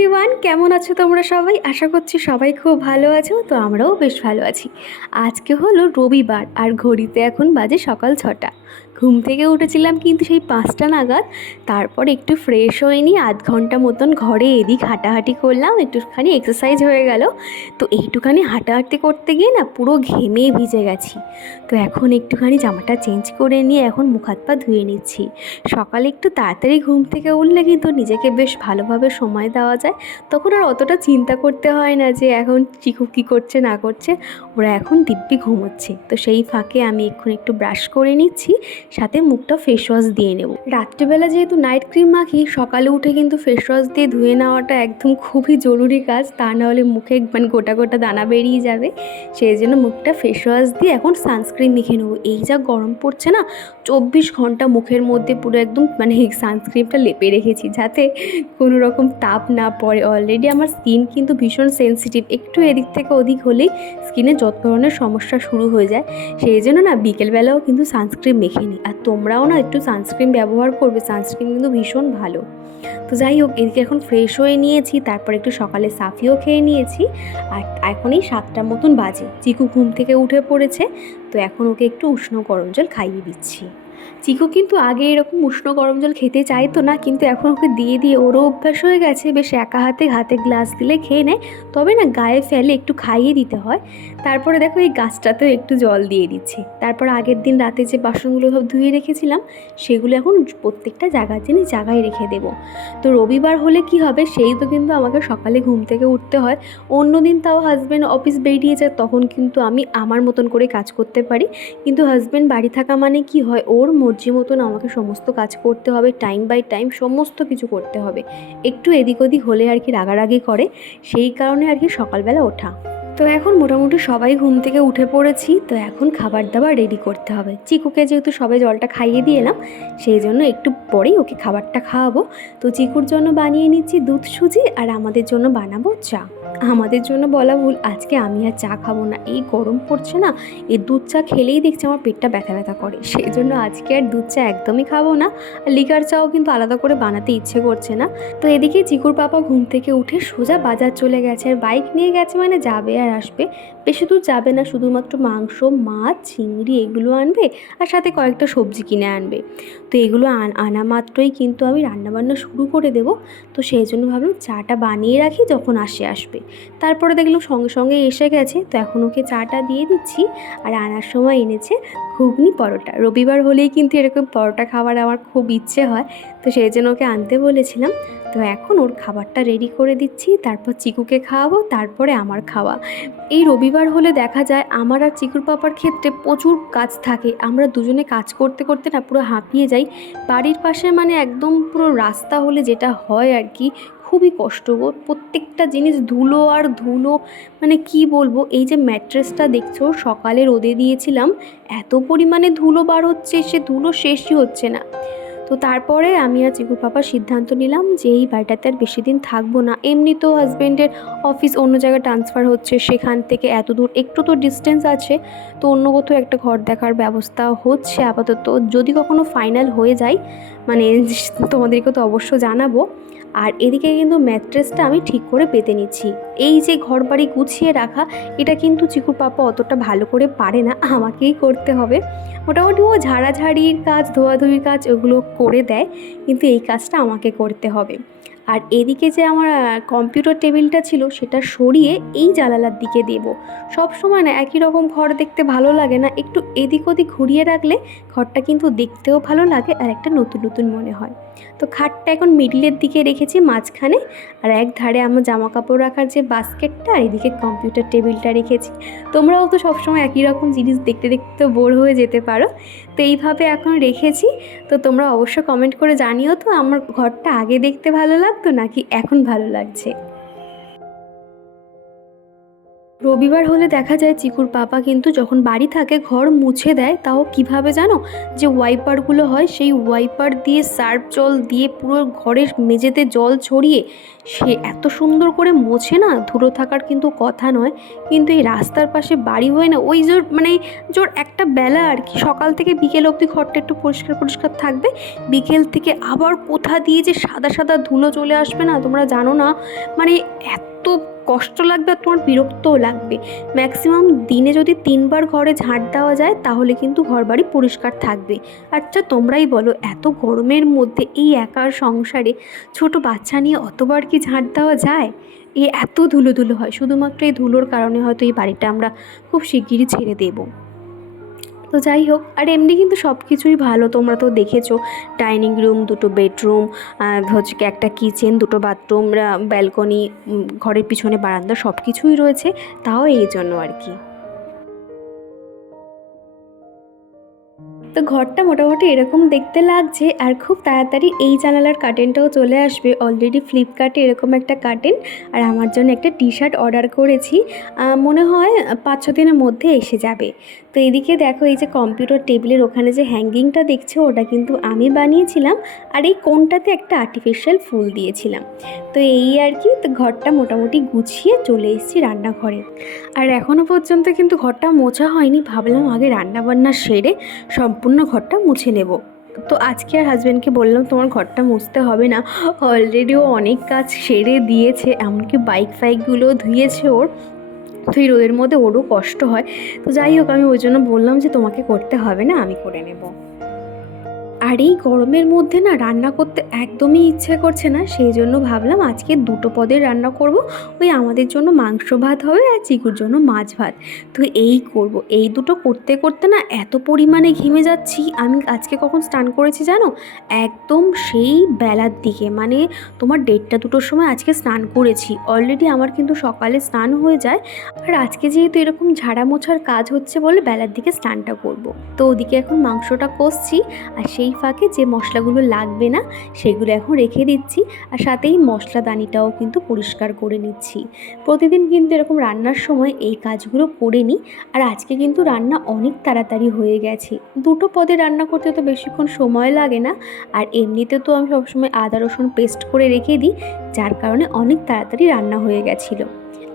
Everyone কেমন আছো তোমরা সবাই? আশা করছি সবাই খুব ভালো আছো, তো আমরাও বেশ ভালো আছি। আজকে হলো রবিবার, আর ঘড়িতে এখন বাজে সকাল ছটা। ঘুম থেকে উঠেছিলাম কিন্তু সেই পাঁচটা নাগাদ। তারপর একটু ফ্রেশ হয়ে নিয়ে আধ ঘণ্টা মতন ঘরে এদিক হাঁটাহাঁটি করলাম, একটুখানি এক্সারসাইজ হয়ে গেল। তো এইটুখানি হাঁটাহাঁটি করতে গিয়ে না পুরো ঘেমে ভিজে গেছি। তো এখন একটুখানি জামাটা চেঞ্জ করে নিয়ে এখন মুখ হাত পা ধুয়ে নিচ্ছি। সকালে একটু তাড়াতাড়ি ঘুম থেকে উঠলে কিন্তু নিজেকে বেশ ভালোভাবে সময় দেওয়া যায়। তখন আর অতটা চিন্তা করতে হয় না যে এখন চিকু কী করছে, না করছে। ওরা এখন দিব্যি ঘুমোচ্ছে। তো সেই ফাঁকে আমি এখন একটু ব্রাশ করে নিচ্ছি। সাথে মুখটা ফেস ওয়াশ দিয়ে নেব। রাত্রিবেলা যেহেতু নাইট ক্রিম মাখি, সকালে উঠে কিন্তু ফেস ওয়াশ দিয়ে ধুয়ে নেওয়াটা একদম খুবই জরুরি কাজ, তা নাহলে মুখে মানে গোটা গোটা দানা বেরিয়ে যাবে। সেই জন্য মুখটা ফেস ওয়াশ দিয়ে এখন সানস্ক্রিন মেখে নেব। এই যা গরম পড়ছে না, চব্বিশ ঘণ্টা মুখের মধ্যে পুরো একদম মানে সানস্ক্রিনটা লেপে রেখেছি যাতে কোনো রকম তাপ না পড়ে। অলরেডি আমার স্কিন কিন্তু ভীষণ সেনসিটিভ একটু এদিক থেকে ওদিক হলেই স্কিনে যত ধরনের সমস্যা শুরু হয়ে যায়। সেই জন্য না, বিকেলবেলাও কিন্তু সানস্ক্রিন মেখে নিই আর তোমরাও না একটু সানস্ক্রিন ব্যবহার করবে সানস্ক্রিন কিন্তু ভীষণ ভালো। তো যাই হোক, এদিকে এখন ফ্রেশ হয়ে নিয়েছি, তারপর একটু সকালে সাফিও খেয়ে নিয়েছি, আর এখন এই সাতটার মতন বাজে। চিকু ঘুম থেকে উঠে পড়েছে, তো এখন ওকে একটু উষ্ণ গরম জল খাইয়ে দিচ্ছি। চিকু কিন্তু আগে এরকম উষ্ণ গরম জল খেতে চাইতো না, কিন্তু এখন ওকে দিয়ে দিয়ে ওরও অভ্যাস হয়ে গেছে। বেশ একা হাতে হাতে গ্লাস দিলে খেয়ে নেয়, তবে না গায়ে ফেলে একটু খাইয়ে দিতে হয়। তারপরে দেখো এই গাছটাতেও একটু জল দিয়ে দিচ্ছে। তারপর আগের দিন রাতে যে বাসনগুলো সব ধুয়ে রেখেছিলাম, সেগুলো এখন প্রত্যেকটা জায়গার জিনিস জায়গায় রেখে দেব। তো রবিবার হলে কি হবে সেই তো কিন্তু আমাকে সকালে ঘুম থেকে উঠতে হয়। অন্য দিন তাও হাজব্যান্ড অফিস বেরিয়ে যায়, তখন কিন্তু আমি আমার মতন করে কাজ করতে পারি। কিন্তু হাজব্যান্ড বাড়ি থাকা মানে কি হয়? ওর মর্জি মতন আমাকে সমস্ত কাজ করতে হবে টাইম বাই টাইম সমস্ত কিছু করতে হবে। একটু এদিক ওদিক হলে আর কি রাগারাগি করে, সেই কারণে আর কি সকালবেলা ওঠা। তো এখন মোটামুটি সবাই ঘুম থেকে উঠে পড়েছি, তো এখন খাবার দাবার রেডি করতে হবে। চিকুকে যেহেতু সবাই জলটা খাইয়ে দিয়ে এলাম সেই জন্য একটু পরেই ওকে খাবারটা খাওয়াবো। তো চিকুর জন্য বানিয়ে নিচ্ছি দুধ সুজি আর আমাদের জন্য বানাবো চা। আমাদের জন্য বলা ভুল, আজকে আমি আর চা খাব না। এই গরম পড়ছে না, এই দুধ চা খেলেই দেখছি আমার পেটটা ব্যথা ব্যথা করে। সেই জন্য আজকে আর দুধ চা একদমই খাব না, আর লিকার চাও কিন্তু আলাদা করে বানাতে ইচ্ছে করছে না। তো এদিকে চিকুর পাপা ঘুম থেকে উঠে সোজা বাজার চলে গেছে, আর বাইক নিয়ে গেছে মানে যাবে আর আসবে। বেশি দূর যাবে না, শুধুমাত্র মাংস, মাছ, চিংড়ি এগুলো আনবে, আর সাথে কয়েকটা সবজি কিনে আনবে। তো এগুলো আনা মাত্রই কিন্তু আমি রান্নাবান্না শুরু করে দেব। তো সেই জন্য ভাবলাম চাটা বানিয়ে রাখি, যখন আসে আসবে। তারপরে দেখলাম সঙ্গে সঙ্গে এসে গেছে, তো এখন ওকে চাটা দিয়ে দিচ্ছি আর আনার সময় এনেছে ঘুগনি পরোটা। রবিবার হলেই কিন্তু এরকম পরোটা খাবার আমার খুব ইচ্ছে হয়, তো সেই জন্য ওকে আনতে বলেছিলাম। তো এখন ওর খাবারটা রেডি করে দিচ্ছি, তারপর চিকুকে খাওয়াবো, তারপরে আমার খাওয়া। এই রবিবার হলে দেখা যায় আমার আর চিকুর পাপার ক্ষেত্রে প্রচুর কাজ থাকে। আমরা দুজনে কাজ করতে করতে না পুরো হাঁপিয়ে যাই। বাড়ির পাশে মানে একদম পুরো রাস্তা হলে যেটা হয় আর কি খুবই কষ্ট গো। প্রত্যেকটা জিনিস ধুলো আর ধুলো মানে কি বলব, এই যে ম্যাট্রেসটা দেখছ, সকালে রোদে দিয়েছিলাম, এত পরিমাণে ধুলো বার হচ্ছে, সে ধুলো শেষই হচ্ছে না। তো তারপরে আমি আর চিকুর পাপা সিদ্ধান্ত নিলাম যে এই বাড়িটাতে আর বেশি দিন থাকব না। এমনিতেও হাজব্যান্ডের অফিস অন্য জায়গায় ট্রান্সফার হচ্ছে, সেখান থেকে এত দূর, একটু তো ডিস্টেন্স আছে, তো অন্য কোথাও একটা ঘর দেখার ব্যবস্থা হচ্ছে আপাতত। যদি কখনো ফাইনাল হয়ে যায় মানে তোমাদেরকে তো অবশ্য জানাব আর এদিকে কিন্তু ম্যাট্রেসটা আমি ঠিক করে পেতে নিচ্ছি। এই যে ঘর বাড়ি গুছিয়ে রাখা, এটা কিন্তু চিকুর পাপা অতটা ভালো করে পারে না, আমাকেই করতে হবে। মোটামুটি ও ঝাড়াঝাড়ির কাজ, ধোয়াধুয়ির কাজ ওগুলো করে দেয়, কিন্তু এই কাজটা আমাকে করতে হবে। আর এদিকে যে আমার কম্পিউটার টেবিলটা ছিল, সেটা সরিয়ে এই জানালার দিকে দেব। সব সময় না একই রকম ঘর দেখতে ভালো লাগে না, একটু এদিক ওদিক ঘুরিয়ে রাখলে ঘরটা কিন্তু দেখতেও ভালো লাগে আর একটা নতুন নতুন মনে হয়। তো খাটটা এখন মিডলের দিকে রেখেছি মাঝখানে, আর এক ধারে আমার জামা কাপড় রাখার যে বাস্কেটটা আর এদিকে কম্পিউটার টেবিলটা রেখেছি। তোমরাও তো সবসময় একই রকম জিনিস দেখতে দেখতে তো বোর হয়ে যেতে পারো। তো এইভাবে এখন রেখেছি। তো তোমরা অবশ্য কমেন্ট করে জানিও তো, আমার ঘরটা আগে দেখতে ভালো লাগতো নাকি এখন ভালো লাগছে? রবিবার হলে দেখা যায় চিকুর পাপা কিন্তু যখন বাড়ি থাকে, ঘর মুছে দেয়, তাও কীভাবে জানো? যে ওয়াইপারগুলো হয়, সেই ওয়াইপার দিয়ে সার্ফ জল দিয়ে পুরো ঘরের মেঝেতে জল ছড়িয়ে সে এত সুন্দর করে মোছে না? ধুলো থাকার কিন্তু কথা নয়। কিন্তু এই রাস্তার পাশে বাড়ি হয়ে না, ওই জোর মানে জোর একটা বেলা আর কি। সকাল থেকে বিকেল অবধি ঘরটা একটু পরিষ্কার পরিষ্কার থাকবে। বিকেল থেকে আবার কোথা দিয়ে যে সাদা সাদা ধুলো চলে আসবে না? তোমরা জানো না? মানে এত কষ্ট লাগবে আর তোমার বিরক্তও লাগবে। ম্যাক্সিমাম দিনে যদি তিনবার ঘরে ঝাঁট দেওয়া যায়, তাহলে কিন্তু ঘর বাড়ি পরিষ্কার থাকবে। আচ্ছা তোমরাই বলো, এত গরমের মধ্যে এই একার সংসারে ছোট বাচ্চা নিয়ে অতবার কি ঝাঁট দেওয়া যায়? এ এত ধুলো ধুলো হয়, শুধুমাত্র এই ধুলোর কারণে হয়তো এই বাড়িটা আমরা খুব শিগগিরই ছেড়ে দেবো। তো যাই হোক, আর এমনি কিন্তু সব কিছুই ভালো, তোমরা তো দেখেছ। ডাইনিং রুম, দুটো বেডরুম হচ্ছে একটা কিচেন, দুটো বাথরুম ব্যালকনি ঘরের পিছনে বারান্দা সব কিছুই রয়েছে, তাও এই জন্য আর কি। তো ঘরটা মোটামুটি এরকম দেখতে লাগছে, আর খুব তাড়াতাড়ি এই জানালার কার্টেনটাও চলে আসবে। অলরেডি ফ্লিপকার্টে এরকম একটা কার্টেন আর আমার জন্য একটা টি শার্ট অর্ডার করেছি মনে হয় পাঁচ ছ দিনের মধ্যে এসে যাবে। তো এদিকে দেখো এই যে কম্পিউটার টেবিলের ওখানে যে হ্যাঙ্গিংটা দেখছ, ওটা কিন্তু আমি বানিয়েছিলাম। আর এই কোনটাতে একটা আর্টিফিশিয়াল ফুল দিয়েছিলাম। তো এই আর কি, তো ঘরটা মোটামুটি গুছিয়ে চলে এসেছি রান্নাঘরে। আর এখনও পর্যন্ত কিন্তু ঘরটা মোছা হয়নি, ভাবলাম আগে রান্না বান্না সেরে সম্পূর্ণ ঘরটা মুছে নেব। তো আজকে আর হাজব্যান্ডকে বললাম, তোমার ঘরটা মুছতে হবে না। অলরেডি ও অনেক কাজ সেরে দিয়েছে, এমনকি বাইক ফাইকগুলোও ধুয়েছে ওর। তো এই রোদের মধ্যে ওরও কষ্ট হয়। তো যাই হোক, আমি ওই জন্য বললাম যে তোমাকে করতে হবে না, আমি করে নেব। আর এই গরমের মধ্যে না রান্না করতে একদমই ইচ্ছে করছে না, সেই জন্য ভাবলাম আজকে দুটো পদের রান্না করব। ওই আমাদের জন্য মাংস ভাত হবে আর চিকুর জন্য মাছ ভাত। তো এই করব। এই দুটো করতে করতে না এত পরিমাণে ঘেমে যাচ্ছি, আমি আজকে কখন স্নান করেছি জানো? একদম সেই বেলার দিকে মানে তোমার দেড়টা দুটোর সময় আজকে স্নান করেছি। অলরেডি আমার কিন্তু সকালে স্নান হয়ে যায়। আর আজকে যেহেতু এরকম ঝাড়া মোছার কাজ হচ্ছে বলে বেলার দিকে স্নানটা করব। তো ওদিকে এখন মাংসটা কষছি, আর সেই ফাঁকে যে মশলাগুলো লাগবে না, সেগুলো এখন রেখে দিচ্ছি আর সাথেই মশলাদানিটাও কিন্তু পরিষ্কার করে নিচ্ছি। প্রতিদিন কিন্তু এরকম রান্নার সময় এই কাজগুলো করে নিই আর আজকে কিন্তু রান্না অনেক তাড়াতাড়ি হয়ে গেছে। দুটো পদে রান্না করতে তো বেশিক্ষণ সময় লাগে না আর এমনিতে তো আমি সবসময় আদা রসুন পেস্ট করে রেখে দিই, যার কারণে অনেক তাড়াতাড়ি রান্না হয়ে গেছিল।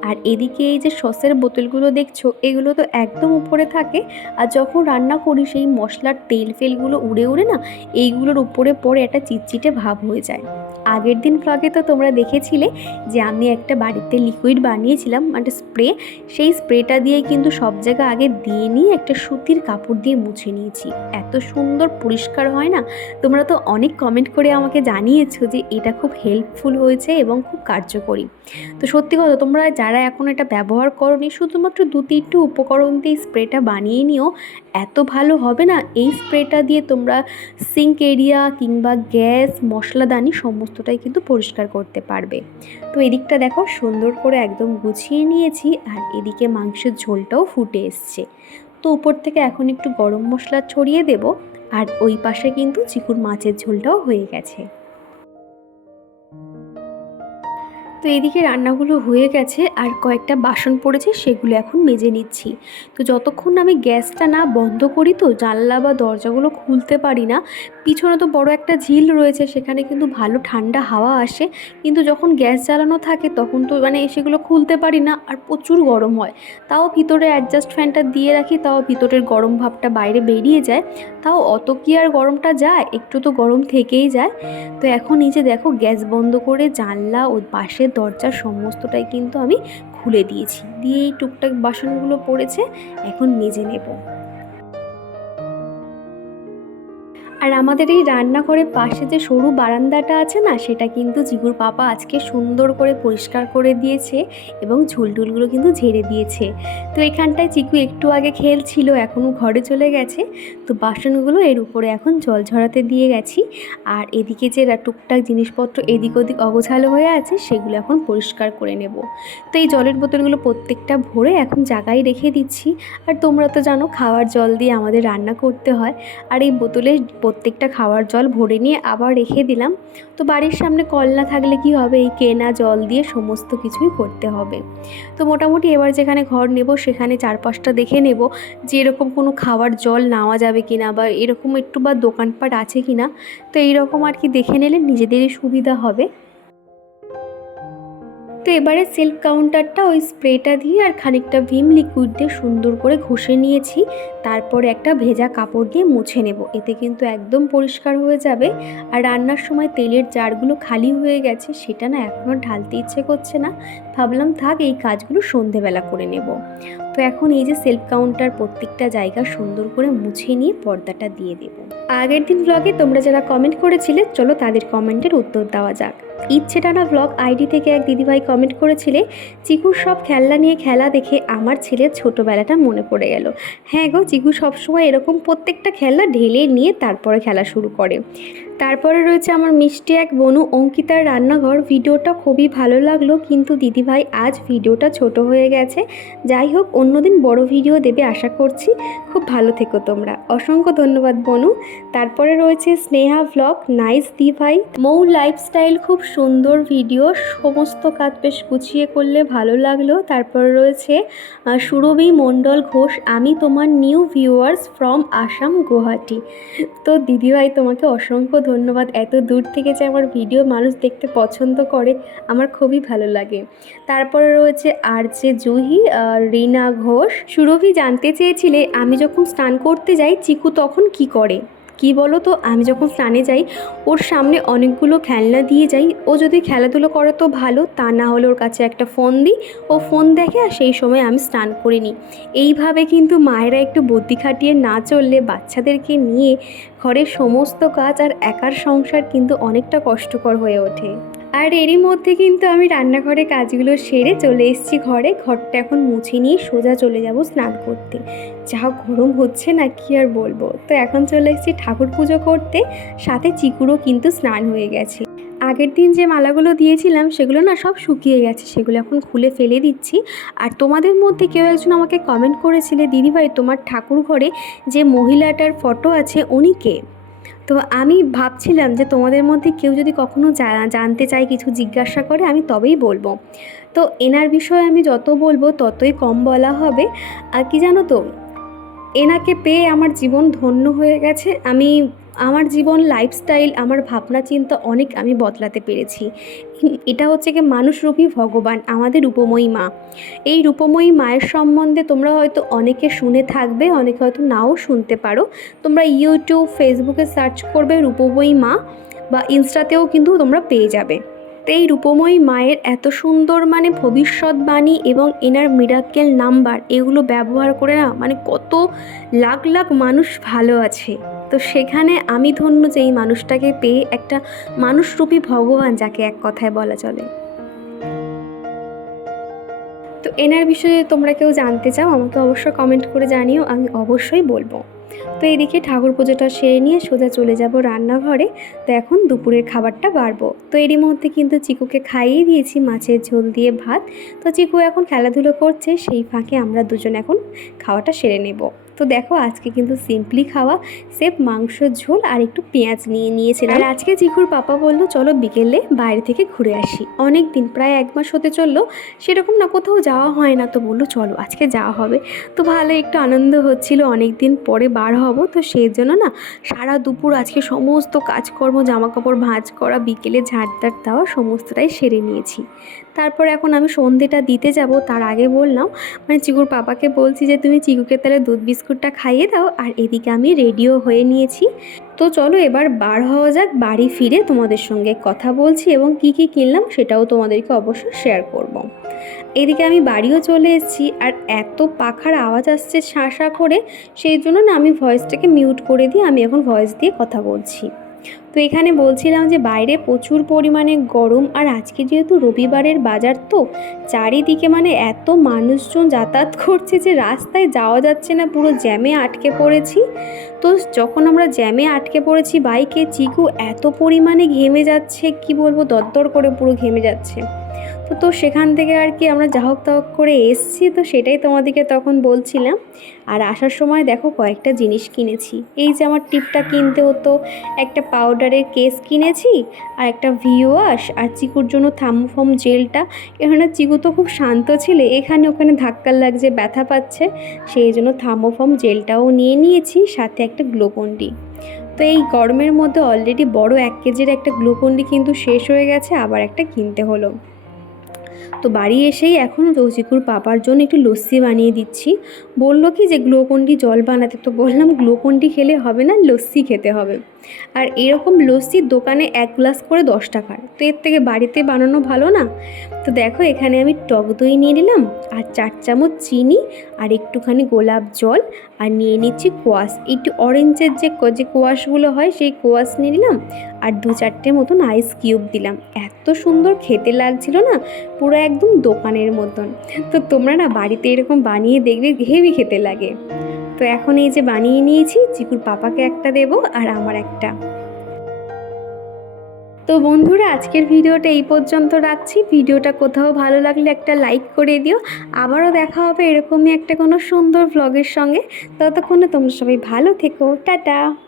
আর এদিকে এই যে সসের বোতলগুলো দেখছ, এগুলো তো একদম উপরে থাকে। আর যখন রান্না করি, সেই মশলার তেল ফেলগুলো উড়ে উড়ে না, এইগুলোর উপরে পরে একটা চিটচিটে ভাব হয়ে যায়। আগের দিন ফ্লগে তো তোমরা দেখেছিলে যে আমি একটা বাড়িতে লিকুইড বানিয়েছিলাম মানে স্প্রে সেই স্প্রেটা দিয়ে কিন্তু সব জায়গা আগে দিয়ে নিয়ে একটা সুতির কাপড় দিয়ে মুছে নিয়েছি। এত সুন্দর পরিষ্কার হয় না? তোমরা তো অনেক কমেন্ট করে আমাকে জানিয়েছো যে এটা খুব হেল্পফুল হয়েছে এবং খুব কার্যকরী। তো সত্যি কথা, তোমরা যারা এখন এটা ব্যবহার করনি, শুধুমাত্র দু তিনটে উপকরণ দিয়ে স্প্রেটা বানিয়ে নিও। এত ভালো হবে না, এই স্প্রেটা দিয়ে তোমরা সিঙ্ক এরিয়া কিংবা গ্যাস, মশলাদানি সমস্তটাই কিন্তু পরিষ্কার করতে পারবে। তো এদিকটা দেখো, সুন্দর করে একদম গুছিয়ে নিয়েছি আর এদিকে মাংসের ঝোলটাও ফুটে এসছে। তো উপর থেকে এখন একটু গরম মশলা ছড়িয়ে দেব আর ওই পাশে কিন্তু চিকুর মাছের ঝোলটাও হয়ে গেছে। তো এদিকে রান্নাগুলো হয়ে গেছে আর কয়েকটা বাসন পড়েছে, সেগুলো এখন মেজে নিচ্ছি। তো যতক্ষণ আমি গ্যাসটা না বন্ধ করি তো জানলা বা দরজাগুলো খুলতে পারি না পিছনে তো বড় একটা ঝিল রয়েছে, সেখানে কিন্তু ভালো ঠান্ডা হাওয়া আসে। কিন্তু যখন গ্যাস জ্বালানো থাকে, তখন তো মানে সেগুলো খুলতে পারি না আর প্রচুর গরম হয়। তাও ভিতরে অ্যাডজাস্ট ফ্যানটা দিয়ে রাখি, তাও ভিতরের গরম ভাবটা বাইরে বেরিয়ে যায়। তাও অত কি আর গরমটা যায়? একটু তো গরম থেকেই যায়। তো এখন যে দেখো, গ্যাস বন্ধ করে জানলা ও পাশের দরজা সমস্তটাই কিন্তু আমি খুলে দিয়েছি। দিয়ে এই টুকটাক বাসনগুলো পড়েছে, এখন মেজে নেব। আর আমাদের এই রান্নাঘরের পাশে যে সরু বারান্দাটা আছে না, সেটা কিন্তু জিগুর পাপা আজকে সুন্দর করে পরিষ্কার করে দিয়েছে এবং ঝুলটুলগুলো কিন্তু ঝেড়ে দিয়েছে। তো এখানটায় চিকু একটু আগে খেলছিল, এখনও ঘরে চলে গেছে। তো বাসনগুলো এর উপরে এখন জল ঝরাতে দিয়ে গেছি। আর এদিকে যে টুকটাক জিনিসপত্র এদিক ওদিক অগোছালো হয়ে আছে, সেগুলো এখন পরিষ্কার করে নেব। তো এই জলের বোতলগুলো প্রত্যেকটা ভরে এখন জায়গায় রেখে দিচ্ছি। আর তোমরা তো জানো, খাওয়ার জল দিয়ে আমাদের রান্না করতে হয়। আর এই বোতলে প্রত্যেকটা খাওয়ার জল ভরে নিয়ে আবার রেখে দিলাম। তো বাড়ির সামনে কল না থাকলে কি হবে? এই কেনা জল দিয়ে সমস্ত কিছুই করতে হবে। তো মোটামুটি এবার যেখানে ঘর নেব সেখানে চারপাশটা দেখে নেব যে এরকম কোনো খাওয়ার জল নেওয়া যাবে কিনা বা এরকম একটু বা দোকানপাট আছে কিনা। তো এইরকম আর কি দেখে নিলে নিজেদেরই সুবিধা হবে। তো এবারে সেলফ কাউন্টারটা ওই স্প্রেটা দিয়ে আর খানিকটা ভিম লিকুইড দিয়ে সুন্দর করে ঘষে নিয়েছি। তারপর একটা ভেজা কাপড় দিয়ে মুছে নেব। এতে কিন্তু একদম পরিষ্কার হয়ে যাবে। আর রান্নার সময় তেলের জারগুলো খালি হয়ে গেছে, সেটা না এখনও ঢালতে ইচ্ছে করছে না। ভাবলাম থাক, এই কাজগুলো সন্ধেবেলা করে নেব। তো এখন এই যে সেলফ কাউন্টার প্রত্যেকটা জায়গা সুন্দর করে মুছে নিয়ে পর্দাটা দিয়ে দেবো। আগের দিন ব্লগে তোমরা যারা কমেন্ট করেছিলে, চলো তাদের কমেন্টের উত্তর দেওয়া যাক। ইচ্ছে টানা ব্লগ আইডি থেকে এক দিদিভাই কমেন্ট করেছিলে, চিকুর সব খেলনা নিয়ে খেলা দেখে আমার ছেলের ছোটোবেলাটা মনে পড়ে গেল। হ্যাঁ গো চিকু সবসময় এরকম প্রত্যেকটা খেলনা ঢেলে নিয়ে তারপরে খেলা শুরু করে। তারপরে রয়েছে আমার মিষ্টি এক বনু অঙ্কিতার রান্নাঘর। ভিডিওটা খুবই ভালো লাগল, কিন্তু দিদিভাই আজ ভিডিওটা ছোট হয়ে গেছে। যাই হোক, অন্যদিন বড় ভিডিও দেবে আশা করছি। খুব ভালো থেকো তোমরা। অসংখ্য ধন্যবাদ বনু। তারপরে রয়েছে স্নেহা ভ্লগ নাইস দিভাই। মৌ লাইফস্টাইল খুব সুন্দর ভিডিও, সমস্ত কাজ বেশ গুছিয়ে করলে ভালো লাগল। তারপরে রয়েছে সুরভি মণ্ডল ঘোষ, আমি তোমার new viewers from Assam Guwahati তো দিদিভাই তোমাকে অসংখ্য ধন্যবাদ। এত দূর থেকে যে আমার ভিডিও মানুষ দেখতে পছন্দ করে, আমার খুবই ভালো লাগে। তারপরে রয়েছে আর যে জুহি রিনা ঘোষ। সুরভি জানতে চেয়েছিলে, আমি যখন স্নান করতে যাই, চিকু তখন কি করে? কি বলো তো? আমি যখন স্নানে যাই, ওর সামনে অনেকগুলো খেলনা দিয়ে যাই। ও যদি খেলাধুলো করে তো ভালো, তা না হলে ওর কাছে একটা ফোন দিই। ও ফোন দেখে আর সেই সময় আমি স্নান করে নিই। এইভাবে কিন্তু মায়েরা একটু বুদ্ধি খাটিয়ে না চললে বাচ্চাদেরকে নিয়ে ঘরের সমস্ত কাজ আর একার সংসার কিন্তু অনেকটা কষ্টকর হয়ে ওঠে। আর এরই মধ্যে কিন্তু আমি রান্নাঘরে কাজগুলো সেরে চলে এসেছি ঘরে। ঘরটা এখন মুছে নিয়ে সোজা চলে যাব স্নান করতে। যা গরম হচ্ছে না, কি আর বলব? তো এখন চলে এসেছি ঠাকুর পুজো করতে। সাথে চিকুরও কিন্তু স্নান হয়ে গেছে। আগের দিন যে মালাগুলো দিয়েছিলাম, সেগুলো না সব শুকিয়ে গেছে, সেগুলো এখন খুলে ফেলে দিচ্ছি। আর তোমাদের মধ্যে কেউ একজন আমাকে কমেন্ট করেছিলে, দিদিভাই, তোমার ঠাকুর ঘরে যে মহিলাটার ফটো আছে, উনি কে? তো আমি ভাবছিলাম যে তোমাদের মধ্যে কেউ যদি কখনো জানতে চায়, কিছু জিজ্ঞাসা করে, আমি তবেই বলব। তো এনার বিষয়ে আমি যত বলব, ততই কম বলা হবে। আর কি জানো তো, এনাকে পেয়ে আমার জীবন ধন্য হয়ে গেছে। আমি আমার জীবন লাইফস্টাইল আমার ভাবনা চিন্তা অনেক আমি বদলাতে পেরেছি। এটা হচ্ছে কি মানুষরূপী ভগবান, আমাদের রূপময়ী মা। এই রূপময়ী মায়ের সম্বন্ধে তোমরা হয়তো অনেকে শুনে থাকবে, অনেকে হয়তো নাও শুনতে পারো। তোমরা ইউটিউব ফেসবুকে সার্চ করবে রূপময়ী মা বা ইনস্টাতেও কিন্তু তোমরা পেয়ে যাবে। তো এই রূপময়ী মায়ের এত সুন্দর মানে ভবিষ্যৎবাণী এবং এনার মিরাক্কেল নাম্বার এগুলো ব্যবহার করে না মানে কত লাখ লাখ মানুষ ভালো আছে। তো সেখানে আমি ধন্য যে এই মানুষটাকে পেয়ে একটা মানুষরূপী ভগবান যাকে এক কথায় বলা চলে। তো এনার বিষয়ে তোমরা কেউ জানতে চাও, আমাকে অবশ্যই কমেন্ট করে জানিও, আমি অবশ্যই বলব। তো এদিকে ঠাকুর পুজোটা সেরে নিয়ে সোজা চলে যাব রান্নাঘরে। তো এখন দুপুরের খাবারটা বাড়বো। তো এরই মধ্যে কিন্তু চিকুকে খাইয়ে দিয়েছি মাছের ঝোল দিয়ে ভাত। তো চিকু এখন খেলাধুলো করছে, সেই ফাঁকে আমরা দুজন এখন খাওয়াটা সেরে নেব। তো দেখো, আজকে কিন্তু সিম্পলি খাওয়া। সেফ মাংসর ঝোল আর একটু পেঁয়াজ নিয়ে নিয়েছিলাম। আর আজকে চিকুর পাপা বলল, চলো বিকেলে বাইরে থেকে ঘুরে আসি। অনেক দিন প্রায় এক মাস হতে চলল। সেরকম না, কোথাও যাওয়া হয় না। তো বলল, চলো, আজকে যাওয়া হবে। তো ভালো, একটু আনন্দ হচ্ছিল। অনেক দিন পরে বার হব। তো সেই জন্য না, সারা দুপুর আজকে সমস্ত কাজকর্ম জামা কাপড় ভাঁজ করা, বিকেলে ঝাড়টাট দেওয়া, সমস্তটাই সেরে নিয়েছি। তারপর এখন আমি সন্ধেটা দিতে যাব, তার আগে বললাম মানে চিকুর পাপাকে বলছি যে তুমি চিকুকে তাহলে দুধ বিস্কুটটা খাইয়ে দাও, আর এদিকে আমি রেডিও হয়ে নিয়েছি তো চলো এবার বার হওয়া যাক, বাড়ি ফিরে তোমাদের সঙ্গে কথা বলছি এবং কি কি কিনলাম সেটাও তোমাদেরকে অবশ্যই শেয়ার করব। এদিকে আমি বাড়িও চলে এসেছি, আর এত পাখার আওয়াজ আসছে শাঁসা করে, সেই জন্য না আমি ভয়েসটাকে মিউট করে দিয়ে আমি এখন ভয়েস দিয়ে কথা বলছি তো এখানে বলছিলাম যে বাইরে প্রচুর পরিমাণে গরম আর আজকে যেহেতু রবিবারের বাজার তো, চারিদিকে মানে এত মানুষজন যাতায়াত করছে যে রাস্তায় যাওয়া যাচ্ছে না, পুরো জ্যামে আটকে পড়েছি। তো যখন আমরা জ্যামে আটকে পড়েছি বাইকে, চিকু এত পরিমাণে ঘেমে যাচ্ছে, কি বলব, দরদর করে পুরো ঘেমে যাচ্ছে। তো তো সেখান থেকে আর কি আমরা যাহক তাহক করে এসছি, তো সেটাই তোমাদেরকে তখন বলছিলাম। আর আসার সময় দেখো কয়েকটা জিনিস কিনেছি। এই যে আমার টিপটা কিনতে হতো, একটা পাউডারের কেস কিনেছি, আর একটা ভিওয়াশ আর চিকুর জন্য থার্মোফর্ম জেলটা। এখানে চিকু তো খুব শান্ত ছিল, এখানে ওখানে ধাক্কা লাগছে, ব্যথা পাচ্ছে। সেই জন্য থার্মোফর্ম জেলটাও নিয়ে নিয়েছি, সাথে একটা গ্লোকন্ডি। তো এই গরমের মধ্যে অলরেডি বড় এক কেজির একটা গ্লুকন্ডি কিন্তু শেষ হয়ে গেছে, আবার একটা কিনতে হলো। তো বাড়ি এসেই এখন রৌচিকুর পাপার জন্য একটু লস্যি বানিয়ে দিচ্ছি। বলল কি যে, গ্লুকন্ডি জল বানাতে। তো বললাম, গ্লুকন্ডি খেলে হবে না, লস্যি খেতে হবে। আর এরকম লস্যির দোকানে এক গ্লাস করে দশ টাকার। তো এর থেকে বাড়িতে বানানো ভালো না? তো দেখো, এখানে আমি টক দই নিয়ে নিলাম, আর চার চামচ চিনি, আর একটুখানি গোলাপ জল, আর নিয়ে নিচ্ছি কোয়াশ। একটু অরেঞ্জের যে যে কোয়াশগুলো হয়, সেই কোয়াশ নিয়ে নিলাম, আর দু চারটে মতন আইস কিউব দিলাম। এত সুন্দর খেতে লাগছিল না? পুরো একদম দোকানের মতন। তো তোমরা না বাড়িতে এরকম বানিয়ে দেখবে, হেভি খেতে লাগে। তো এখন এই যে বানিয়ে নিয়েছি, চিকুর পাপাকে একটা দেব আর আমার একটা। তো বন্ধুরা, আজকের ভিডিওটা এই পর্যন্ত রাখছি। ভিডিওটা কোথাও ভালো লাগলে একটা লাইক করে দিও। আবারও দেখা হবে এরকমই একটা কোনো সুন্দর ভ্লগের সঙ্গে। ততক্ষণে তোমরা সবাই ভালো থেকো। টাটা!